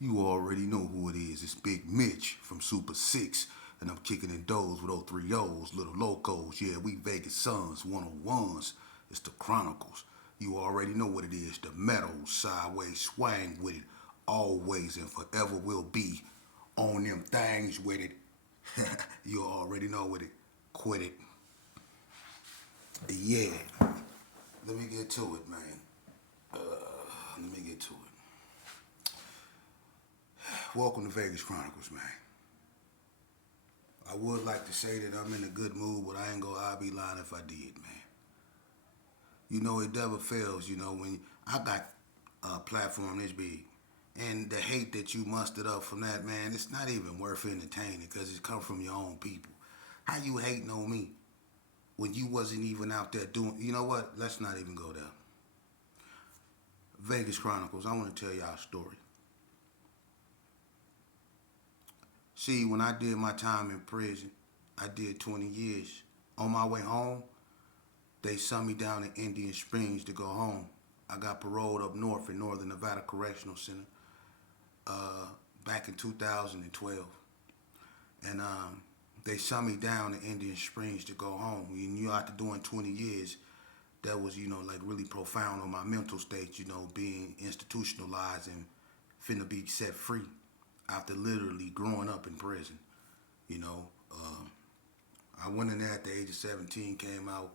You already know who it is. It's Big Mitch from Super 6. And I'm kicking in doors with 030s, little locos. Yeah, we Vegas Suns, 101s. It's the Chronicles. You already know what it is. The MEADOWS, sideways swang with it. Always and forever will be on them things with it. You already know with it. Quit it. Yeah. Let me get to it, man. Let me get to it. Welcome to Vegas Chronicles, man. I would like to say that I'm in a good mood, but I'd be lying if I did, man. You know, it never fails, when I got a platform this big. And the hate that you mustered up from that, man, it's not even worth entertaining because it's come from your own people. How you hating on me when you wasn't even out there doing, you know what? Let's not even go there. Vegas Chronicles, I want to tell y'all a story. See, when I did my time in prison, I did 20 years. On my way home, they sent me down to Indian Springs to go home. I got paroled up north in Northern Nevada Correctional Center back in 2012. And they sent me down to Indian Springs to go home. You after doing 20 years, that was, like really profound on my mental state, being institutionalized and finna be set free after literally growing up in prison. You know, I went in there at the age of 17, came out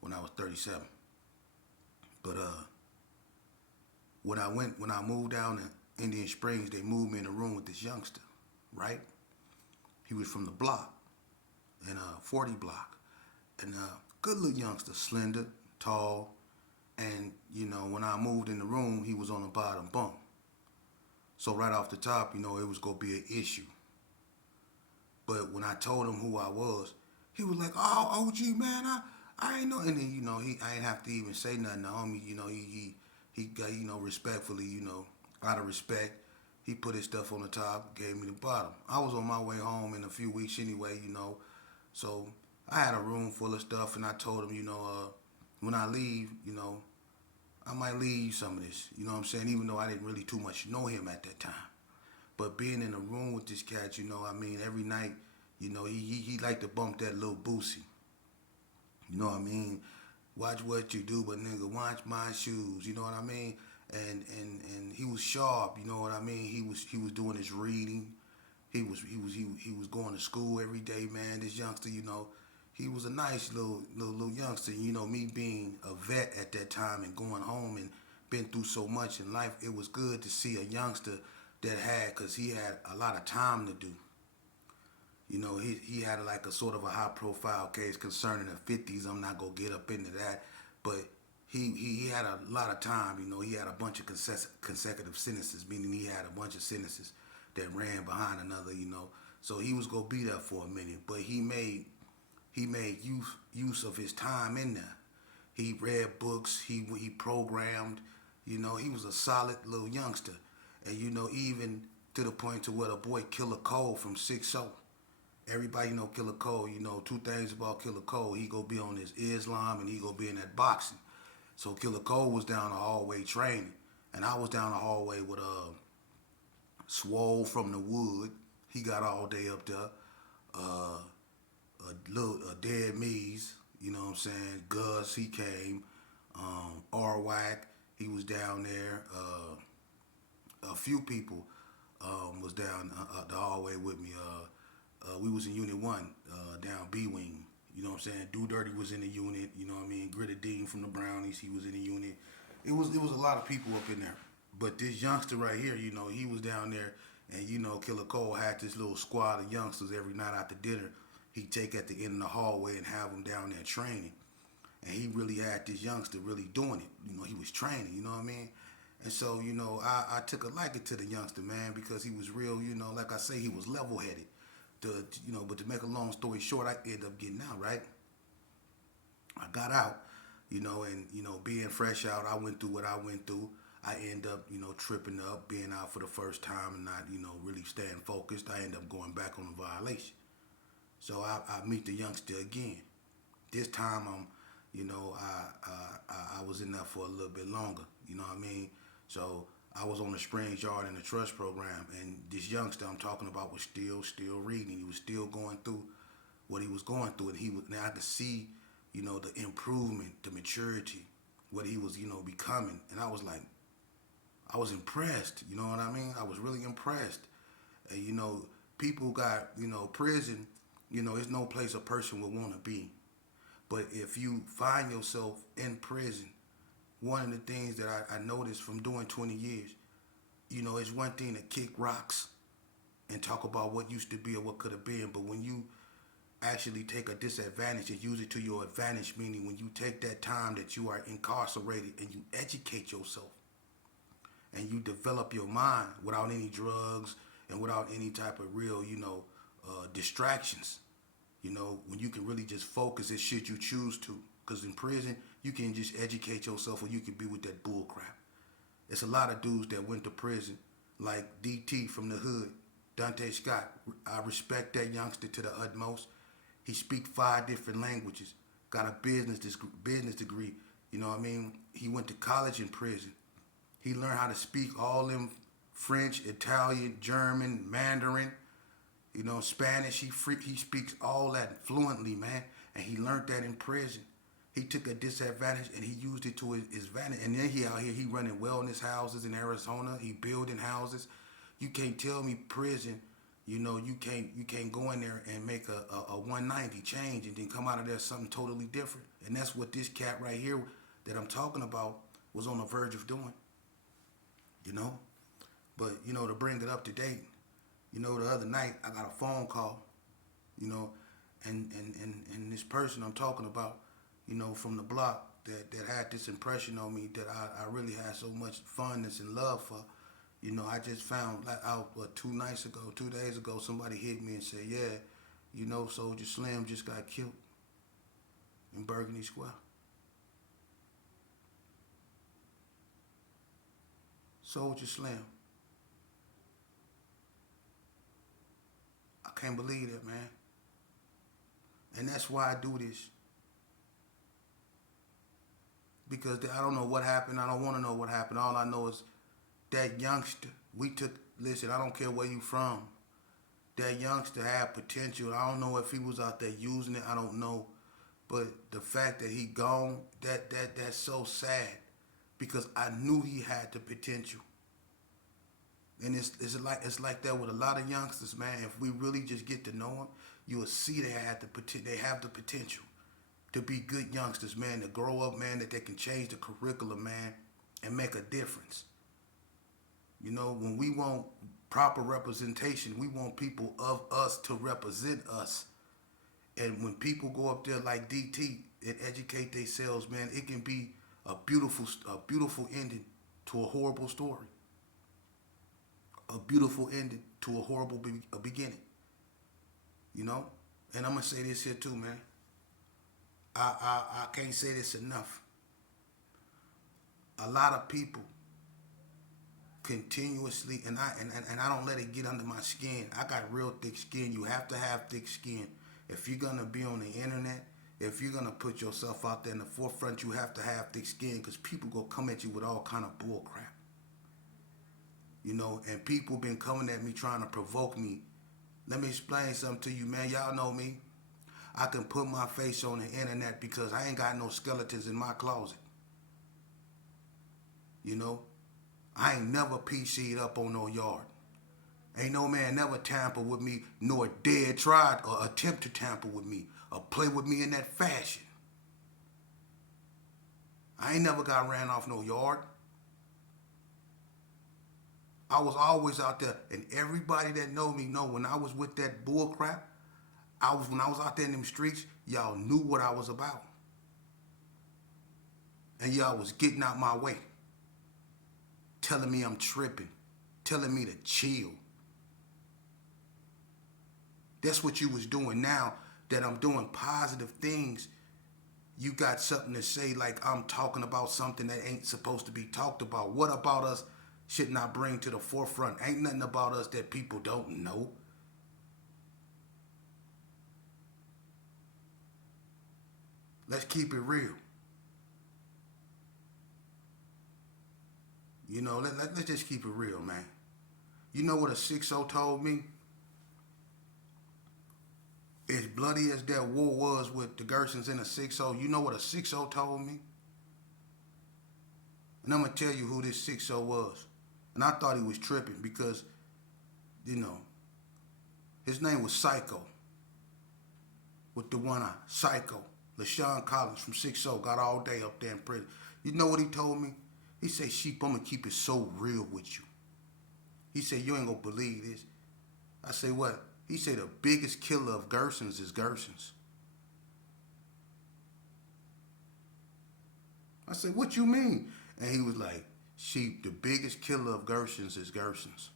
when I was 37. But when I moved down to Indian Springs, they moved me in a room with this youngster, right? He was from the block, in 40 block, and good little youngster, slender, tall, and when I moved in the room, he was on the bottom bunk. So right off the top, it was gonna be an issue. But when I told him who I was, he was like, "Oh, OG man, I ain't know." And then I ain't have to even say nothing to homie. He got respectfully, out of respect, he put his stuff on the top, gave me the bottom. I was on my way home in a few weeks anyway, so I had a room full of stuff, and I told him, when I leave, I might leave some of this, you know what I'm saying, even though I didn't really too much know him at that time. But being in a room with this cat, every night, he liked to bump that little boosie. You know what I mean? Watch what you do, but nigga, watch my shoes. You know what I mean? And he was sharp. You know what I mean? He was doing his reading. He was going to school every day, man. This youngster, he was a nice little youngster. Me being a vet at that time and going home and been through so much in life, it was good to see a youngster that cause he had a lot of time to do. He had like a sort of a high profile case concerning the 50s. I'm not gonna get up into that, but he had a lot of time. He had a bunch of consecutive sentences, meaning he had a bunch of sentences that ran behind another. So he was gonna be there for a minute, but he made use of his time in there. He read books. He programmed. He was a solid little youngster, and even to the point to where the boy Killer Cole from 6-0. Everybody know Killer Cole. Two things about Killer Cole. He go be on his Islam and he go be in that boxing. So Killer Cole was down the hallway training, and I was down the hallway with Swole from the Wood. He got all day up there. Dead Mees, you know what I'm saying? Gus, he came. R-Wack, he was down there. A few people was down the hallway with me. We was in Unit 1, down B-Wing. You know what I'm saying? Do Dirty was in the unit, you know what I mean? Gritted Dean from the Brownies, he was in the unit. It was a lot of people up in there. But this youngster right here, he was down there, and Killer Cole had this little squad of youngsters every night after dinner. He'd take at the end of the hallway and have them down there training. And he really had this youngster really doing it. He was training, you know what I mean? And so, I took a liking to the youngster, man, because he was real, like I say, he was level-headed. But to make a long story short, I ended up getting out, right? I got out, and, being fresh out, I went through what I went through. I end up, tripping up, being out for the first time and not, really staying focused. I end up going back on the violation. So I meet the youngster again. This time I was in there for a little bit longer, you know what I mean? So I was on the Springs Yard in the trust program, and this youngster I'm talking about was still reading. He was still going through what he was going through, and he was now I could see, the improvement, the maturity, what he was, becoming, and I was impressed. You know what I mean? I was really impressed. And people got, prison. It's no place a person would want to be. But if you find yourself in prison, one of the things that I noticed from doing 20 years, it's one thing to kick rocks and talk about what used to be or what could have been. But when you actually take a disadvantage and use it to your advantage, meaning when you take that time that you are incarcerated and you educate yourself and you develop your mind without any drugs and without any type of real, distractions, when you can really just focus as shit you choose to. Because in prison, you can just educate yourself or you can be with that bull crap. It's a lot of dudes that went to prison, like DT from the hood, Dante Scott. I respect that youngster to the utmost. He speaks 5 different languages, got a business degree. You know what I mean? He went to college in prison. He learned how to speak all them French, Italian, German, Mandarin, Spanish. He speaks all that fluently, man. And he learned that in prison. He took a disadvantage and he used it to his advantage. And then he out here, he running wellness houses in Arizona. He building houses. You can't tell me prison, you can't go in there and make a 190 change and then come out of there something totally different. And that's what this cat right here that I'm talking about was on the verge of doing. But to bring it up to date, the other night I got a phone call, and this person I'm talking about, from the block that had this impression on me that I really had so much fondness and love for. I just found out 2 days ago, somebody hit me and said, yeah, Soldier Slim just got killed in Burgundy Square. Soldier Slim. I can't believe that, man. And that's why I do this. Because I don't know what happened. I don't want to know what happened. All I know is that youngster, listen, I don't care where you from. That youngster had potential. I don't know if he was out there using it. I don't know. But the fact that he gone, that's so sad. Because I knew he had the potential. And it's like that with a lot of youngsters, man. If we really just get to know them, you will see they have the potential to be good youngsters, man, to grow up, man, that they can change the curriculum, man, and make a difference. When we want proper representation, we want people of us to represent us. And when people go up there like DT and educate themselves, man, it can be a beautiful ending to a horrible story. A beautiful ending to a horrible beginning. And I'm going to say this here too, man. I can't say this enough. A lot of people continuously, and I don't let it get under my skin. I got real thick skin. You have to have thick skin. If you're going to be on the internet, if you're going to put yourself out there in the forefront, you have to have thick skin because people go come at you with all kind of bull crap. And people been coming at me trying to provoke me. Let me explain something to you, man. Y'all know me. I can put my face on the internet because I ain't got no skeletons in my closet. I ain't never PC'd up on no yard. Ain't no man never tampered with me, nor dare tried or attempt to tamper with me or play with me in that fashion. I ain't never got ran off no yard. I was always out there, and everybody that know me know when I was with that bull crap, when I was out there in them streets, y'all knew what I was about. And y'all was getting out my way. Telling me I'm tripping. Telling me to chill. That's what you was doing. Now that I'm doing positive things, you got something to say like I'm talking about something that ain't supposed to be talked about. What about us should not bring to the forefront? Ain't nothing about us that people don't know. Let's keep it real. You know, let's just keep it real, man. You know what a 6-0 told me? As bloody as that war was with the Gersons in a 6-0, you know what a 6-0 told me? And I'm going to tell you who this 6-0 was. And I thought he was tripping because, you know, his name was Psycho. With the one eye. Psycho. LaShawn Collins from 6-0 got all day up there in prison. You know what he told me? He said, Sheep, I'm going to keep it so real with you. He said, you ain't going to believe this. I say, what? He said, the biggest killer of Gersons is Gersons. I said, what you mean? And he was like, Sheep, the biggest killer of Gersons is Gersons.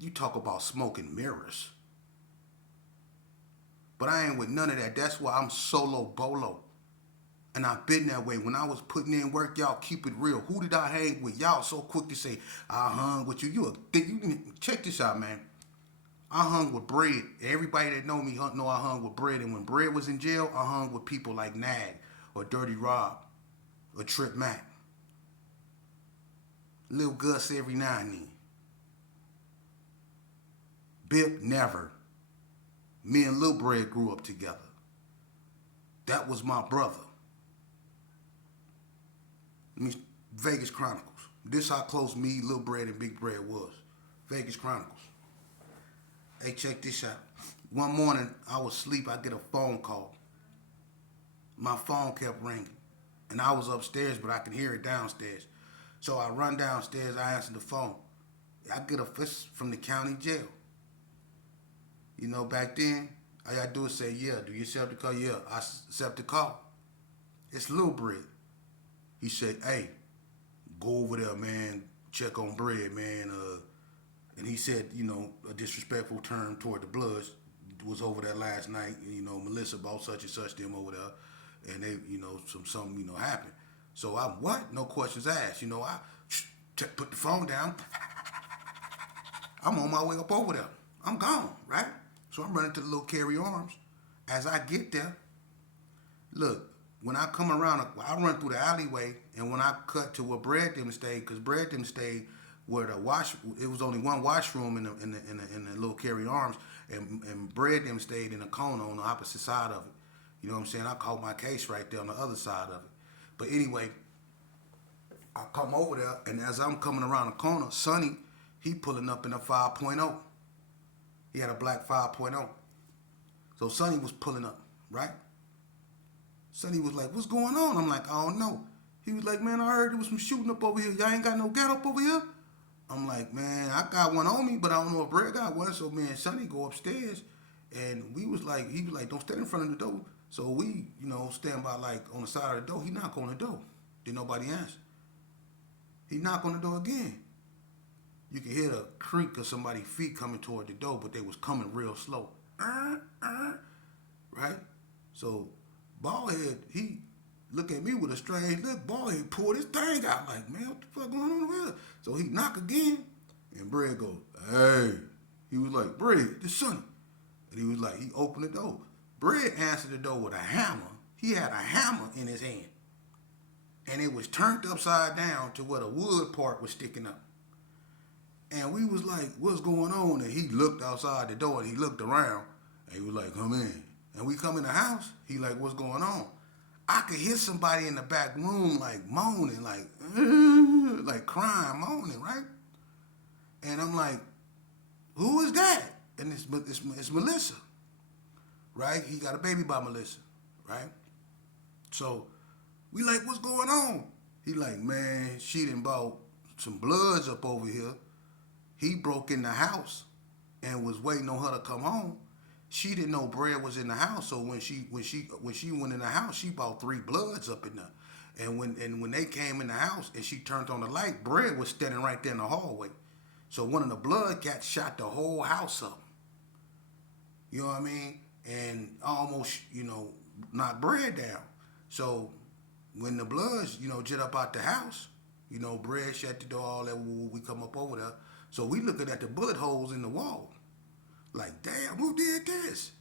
You talk about smoking mirrors. But I ain't with none of that. That's why I'm solo bolo. And I've been that way. When I was putting in work, y'all keep it real. Who did I hang with? Y'all so quick to say, I hung with you. You check this out, man. I hung with Bread. Everybody that know me know I hung with Bread. And when Bread was in jail, I hung with people like Nag or Dirty Rob or Trip Mac. Lil Gus every now and then. Bip never. Me and Lil Bread grew up together. That was my brother. Vegas Chronicles. This how close me, Lil Bread, and Big Bread was. Vegas Chronicles. Hey, check this out. One morning, I was asleep. I get a phone call. My phone kept ringing. And I was upstairs, but I could hear it downstairs. So I run downstairs. I answer the phone. I get a it's from the county jail. You know, back then, all you gotta do is say, yeah. Do you accept the call? Yeah, I accept the call. It's Lil Bread. He said, hey, go over there, man. Check on Bread, man. And he said, you know, a disrespectful term toward the Bloods was over there last night. You know, Melissa bought such and such them over there. And they, you know, something, you know, happened. So I, what? No questions asked. You know, I put the phone down. I'm on my way up over there. I'm gone, right? So I'm running to the little Carry Arms. As I get there, look, when I come around, I run through the alleyway, and when I cut to where Bread them stayed, because Bread them stayed where the it was only one washroom in the little Carry Arms, and Bread them stayed in a corner on the opposite side of it. You know what I'm saying? I caught my case right there on the other side of it. But anyway, I come over there, and as I'm coming around the corner, Sonny, he pulling up in a 5.0. He had a black 5.0. So Sonny was pulling up, right? Sonny was like, what's going on? I'm like, I don't know. He was like, man, I heard there was some shooting up over here. Y'all ain't got no get up over here? I'm like, man, I got one on me, but I don't know if Brad got one. So me and Sonny go upstairs, and he was like, don't stand in front of the door. So we, you know, stand by like on the side of the door. He knock on the door. Did nobody answer? He knock on the door again. You can hear the creak of somebody's feet coming toward the door, but they was coming real slow. Right? So Ballhead, he look at me with a strange look. Ballhead pulled his thing out like, man, what the fuck going on over here? So he knock again, and Bread goes, hey. He was like, Bread, this Sonny. And he was like, he opened the door. Bread answered the door with a hammer. He had a hammer in his hand. And it was turned upside down to where the wood part was sticking up. And we was like, what's going on? And he looked outside the door and he looked around. And he was like, come in. And we come in the house. He like, what's going on? I could hear somebody in the back room like moaning, like crying, moaning, right? And I'm like, who is that? And it's Melissa, right? He got a baby by Melissa, right? So we like, what's going on? He like, man, she done bought some bloods up over here. He broke in the house and was waiting on her to come home. She didn't know Bread was in the house, so when she went in the house, she bought 3 bloods up in there. And when they came in the house and she turned on the light, Bread was standing right there in the hallway. So one of the blood cats shot the whole house up. You know what I mean? And almost, you know, knocked Bread down. So when the bloods, you know, jet up out the house, you know, Bread shut the door, all that, we come up over there. So we looking at the bullet holes in the wall. Like, damn, who did this?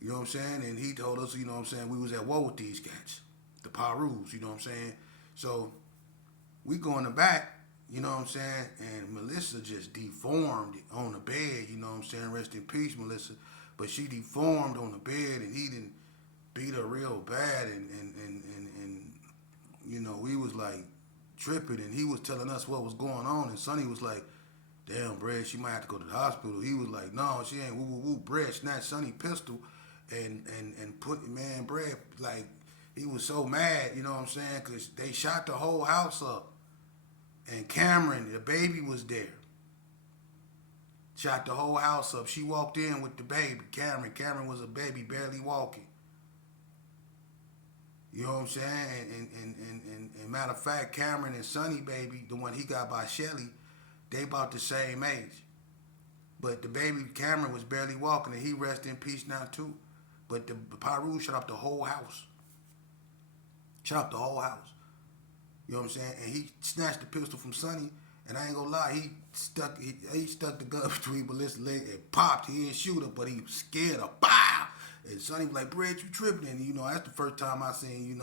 You know what I'm saying? And he told us, you know what I'm saying, we was at war with these cats. The Parus, you know what I'm saying? So We go in the back, you know what I'm saying, and Melissa just deformed on the bed, you know what I'm saying, rest in peace, Melissa. But she deformed on the bed, and he didn't beat her real bad, and you know, we was like tripping, and he was telling us what was going on, and Sonny was like, damn, Brad, she might have to go to the hospital. He was like, no, she ain't, woo, woo, woo. Brad snatched Sonny pistol and put, man, Brad, like, he was so mad, you know what I'm saying, because they shot the whole house up, and Cameron, the baby, was there. Shot the whole house up. She walked in with the baby, Cameron. Cameron was a baby, barely walking. You know what I'm saying? And matter of fact, Cameron and Sonny baby, the one he got by Shelly, they about the same age. But the baby Cameron was barely walking, and he rest in peace now too. But the Pyru shot up the whole house. Shot up the whole house. You know what I'm saying? And he snatched the pistol from Sonny, and I ain't gonna lie, he stuck the gun between Melissa's legs and popped. He didn't shoot her, but he was scared of bow. And Sonny was like, Brad, you tripping? And you know, that's the first time I seen,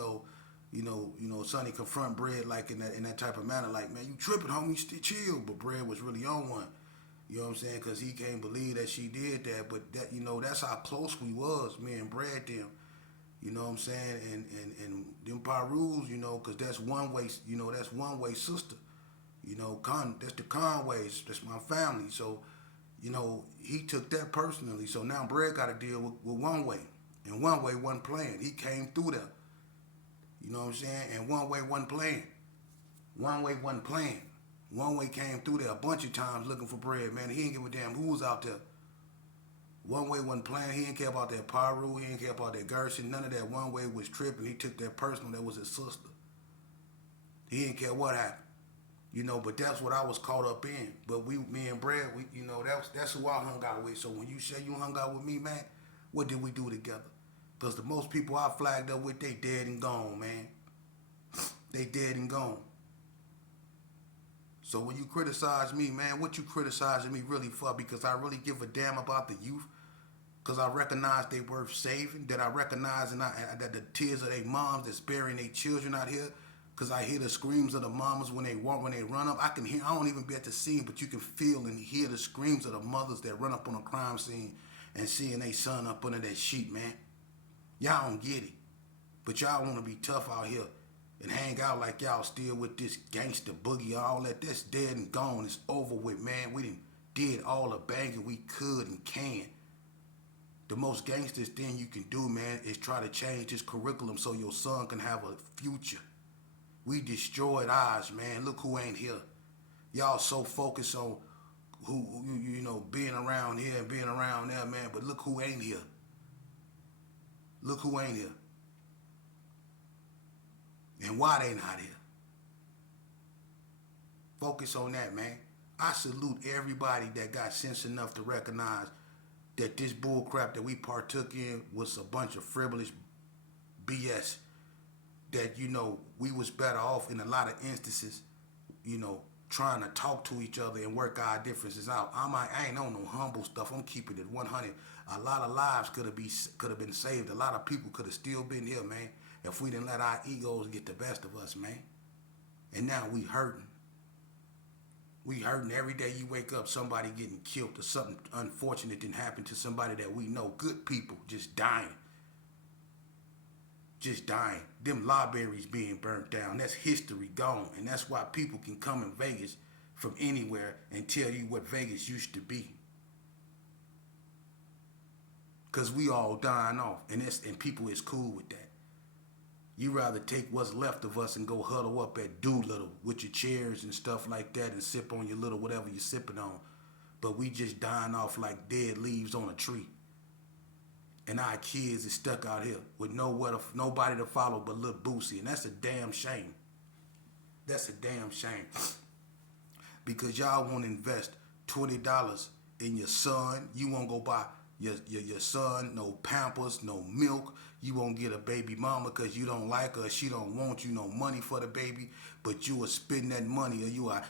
Sonny confront Brad like in that type of manner, like, man, you tripping, homie, stay chill. But Brad was really on one. You know what I'm saying? Because he can't believe that she did that. But that, you know, that's how close we was, me and Brad them. You know what I'm saying? And them Pyrus, you know, because that's one way, you know, that's one way sister. You know, that's the Conways. That's my family. So, you know, he took that personally. So now Brad got to deal with One Way. And One Way wasn't playing. He came through there. You know what I'm saying? And One Way wasn't playing. One Way wasn't playing. One Way came through there a bunch of times looking for bread, man. He didn't give a damn who was out there. One Way wasn't playing. He didn't care about that Pyru. He didn't care about that Gerson. None of that. One Way was tripping. He took that personal. That was his sister. He didn't care what happened. You know, but that's what I was caught up in. But me and Brad, you know, that's who I hung out with. So when you say you hung out with me, man, what did we do together? Because the most people I flagged up with, they dead and gone, man. They dead and gone. So when you criticize me, man, what you criticizing me really for? Because I really give a damn about the youth. Because I recognize they worth saving. That I recognize that the tears of their moms that's burying their children out here. Because I hear the screams of the mamas when they run up. I don't even be at the scene, but you can feel and hear the screams of the mothers that run up on a crime scene and seeing their son up under that sheet, man. Y'all don't get it. But y'all want to be tough out here and hang out like y'all still with this gangster boogie, all that. That's dead and gone. It's over with, man. We did all the banging we could and can. The most gangsters thing you can do, man, is try to change this curriculum so your son can have a future. We destroyed ours, man. Look who ain't here. Y'all so focused on who you know, being around here and being around there, man. But look who ain't here. Look who ain't here. And why they not here. Focus on that, man. I salute everybody that got sense enough to recognize that this bull crap that we partook in was a bunch of frivolous BS. That, you know, we was better off in a lot of instances, you know, trying to talk to each other and work our differences out. I ain't on no humble stuff. I'm keeping it 100. A lot of lives could have been saved. A lot of people could have still been here, man, if we didn't let our egos get the best of us, man. And now we hurting. We hurting every day you wake up, somebody getting killed or something unfortunate didn't happen to somebody that we know. Good people just dying. Just dying. Them libraries being burnt down. That's history gone. And that's why people can come in Vegas from anywhere and tell you what Vegas used to be. Because we all dying off. And people is cool with that. You rather take what's left of us and go huddle up at Doolittle with your chairs and stuff like that and sip on your little whatever you're sipping on. But we just dying off like dead leaves on a tree. And our kids is stuck out here with nobody to follow but Lil Boosie. And that's a damn shame. That's a damn shame. Because y'all won't invest $20 in your son. You won't go buy your son no Pampers, no milk. You won't get a baby mama because you don't like her. She don't want you no money for the baby. But you are spending that money,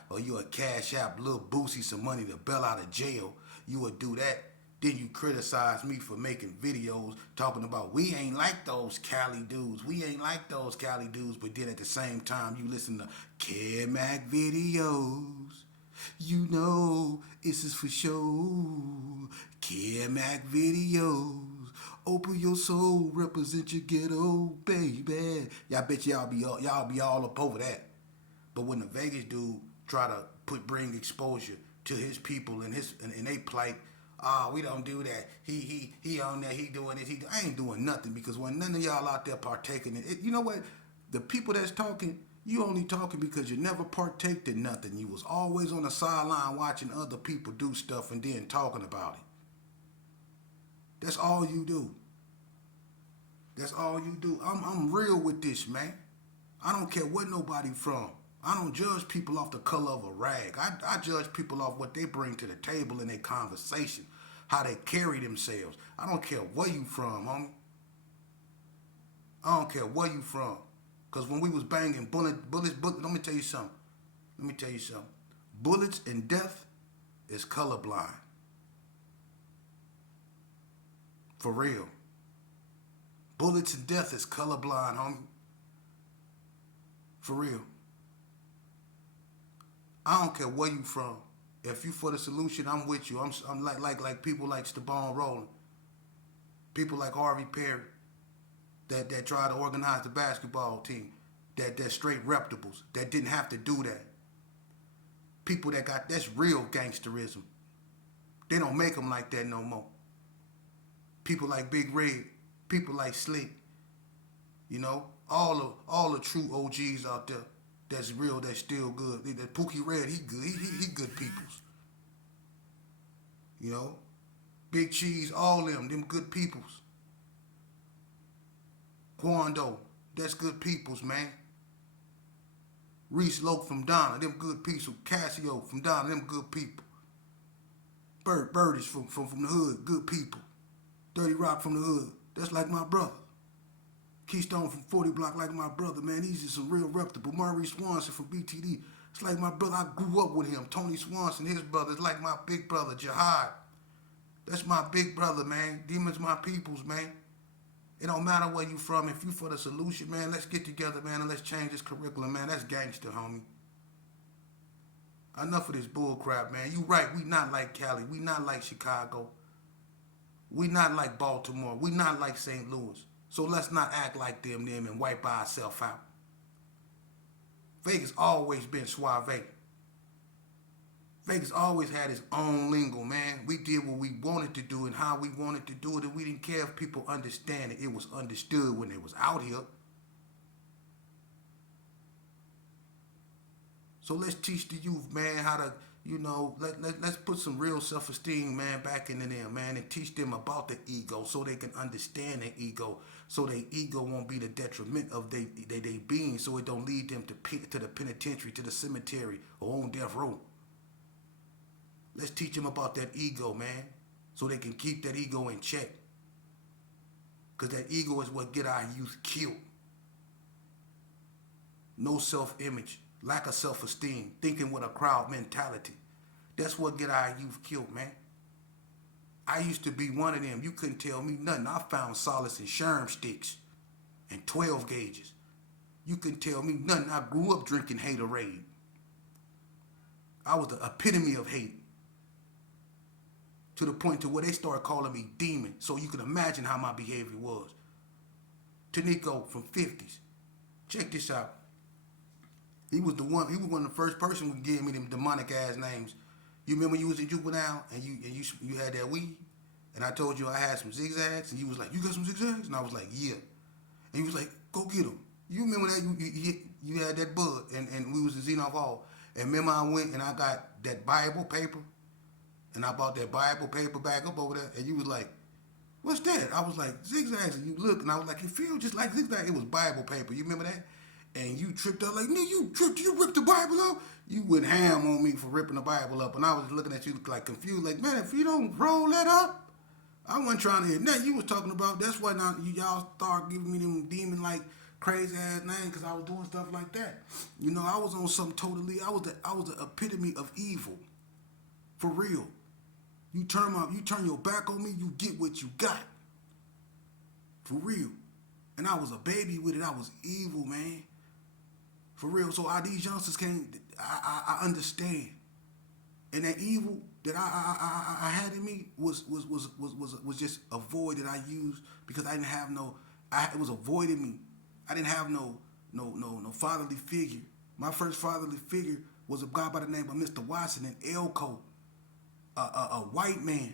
or you a cash app Lil Boosie some money to bail out of jail. You would do that. Then you criticize me for making videos talking about we ain't like those Cali dudes. We ain't like those Cali dudes. But then at the same time, you listen to K-Mac videos. You know, this is for show. K-Mac videos. Open your soul, represent your ghetto, baby. Y'all bet y'all be all up over that. But when the Vegas dude try to bring exposure to his people and they plight, we don't do that. He on there, he doing it. I ain't doing nothing because when none of y'all out there partaking in it, you know what? The people that's talking, you only talking because you never partaked in nothing. You was always on the sideline watching other people do stuff and then talking about it. That's all you do. That's all you do. I'm real with this, man. I don't care what nobody from. I don't judge people off the color of a rag. I judge people off what they bring to the table in their conversation, how they carry themselves. I don't care where you from, homie. I don't care where you from. Because when we was banging bullets, let me tell you something. Bullets and death is colorblind. For real. Bullets and death is colorblind, homie. For real. I don't care where you from. If you for the solution, I'm with you. I'm like people like Steban Rowland, people like Harvey Perry, that try to organize the basketball team, that straight reputables, that didn't have to do that. People that's real gangsterism. They don't make them like that no more. People like Big Red, people like Slick, you know, all the true OGs out there. That's real, that's still good. That Pookie Red, he good. He good peoples. You know? Big Cheese, all them good peoples. Quando, that's good peoples, man. Reese Loke from Donna, them good people. Cassio from Donna, them good people. Birdish from the hood, good people. Dirty Rock from the hood, that's like my brother. Keystone from 40 Block, like my brother, man. These are some real reputable. Maurice Swanson from BTD. It's like my brother. I grew up with him. Tony Swanson, his brother. It's like my big brother, Jihad. That's my big brother, man. Demons, my peoples, man. It don't matter where you from. If you for the solution, man, let's get together, man, and let's change this curriculum, man. That's gangster, homie. Enough of this bull crap, man. You right. We not like Cali. We not like Chicago. We not like Baltimore. We not like St. Louis. So let's not act like them and wipe ourselves out. Vegas always been suave. Vegas always had its own lingo, man. We did what we wanted to do and how we wanted to do it, and we didn't care if people understand it. It was understood when they was out here. So let's teach the youth, man, how to, you know, let's put some real self-esteem, man, back into them, man, and teach them about the ego so they can understand their ego, so their ego won't be the detriment of their being, so it don't lead them to the penitentiary, to the cemetery, or on death row. Let's teach them about that ego, man, so they can keep that ego in check. Because that ego is what get our youth killed. No self-image, lack of self-esteem, thinking with a crowd mentality. That's what get our youth killed, man. I used to be one of them. You couldn't tell me nothing. I found solace in sherm sticks and 12 gauges. You couldn't tell me nothing. I grew up drinking Haterade. I was the epitome of hate. To the point to where they started calling me demon. So you can imagine how my behavior was. Tanico from 50s. Check this out. He was one of the first person who gave me them demonic ass names. You remember when you was in juvenile and you had that weed? And I told you I had some zigzags, and you was like, you got some zigzags? And I was like, yeah. And he was like, go get them. You remember that you had that bud, and we was in Xenoff Hall. And remember I went and I got that Bible paper, and I bought that Bible paper back up over there, and you was like, what's that? I was like, zigzags. And you looked, and I was like, it feels just like zigzags. It was Bible paper. You remember that? And you tripped up like, no, you tripped, you ripped the Bible up? You went ham on me for ripping the Bible up. And I was looking at you like confused, like, man, if you don't roll that up, I wasn't trying to hear nothing you was talking about. That's why now y'all start giving me them demon like crazy ass names, because I was doing stuff like that. You know, I was on something totally, I was the epitome of evil. For real. You turn your back on me, you get what you got. For real. And I was a baby with it. I was evil, man. For real. So these youngsters can't. I understand. And that evil that I had in me was just a void that I used because I didn't have no. It was avoiding me. I didn't have no fatherly figure. My first fatherly figure was a guy by the name of Mr. Watson in Elko, a white man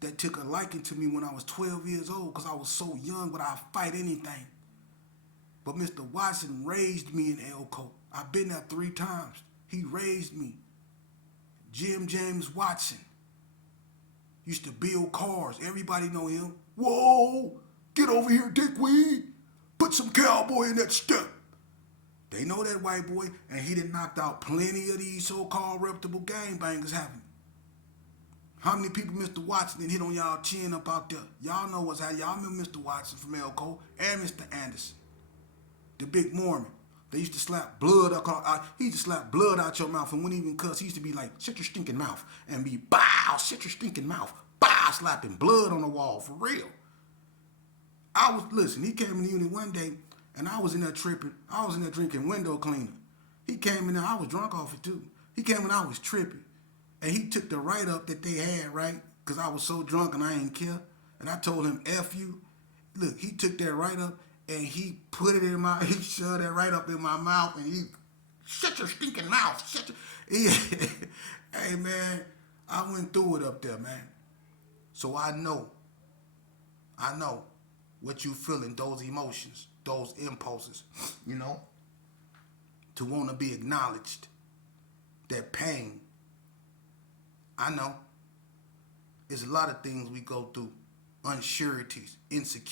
that took a liking to me when I was 12 years old because I was so young, but I'd fight anything. But Mr. Watson raised me in Elko. I've been there 3 times. He raised me. Jim James Watson used to build cars. Everybody know him. Whoa, get over here, dickweed. Put some cowboy in that step. They know that white boy, and he done knocked out plenty of these so-called reputable gangbangers, haven't he? How many people Mr. Watson done hit on y'all chin up out there? Y'all know what's happening. Y'all remember Mr. Watson from Elko and Mr. Anderson, the big Mormon. They used to slap blood out. He used to slap blood out your mouth and wouldn't even cuss. He used to be like, shut your stinking mouth. And be, bow, shut your stinking mouth. Bow, slapping blood on the wall, for real. Listen, he came in the unit one day, and I was in there tripping. I was in there drinking window cleaner. He came in there, I was drunk off it too. He came in, I was tripping. And he took the write-up that they had, right? Because I was so drunk and I ain't care. And I told him, F you. Look, he took that write-up and he put it in he shoved that write-up in my mouth and he, shut your stinking mouth. Hey, man, I went through it up there, man. So I know what you feeling, those emotions, those impulses, to want to be acknowledged, that pain. I know. There's a lot of things we go through, unsureties, insecurity.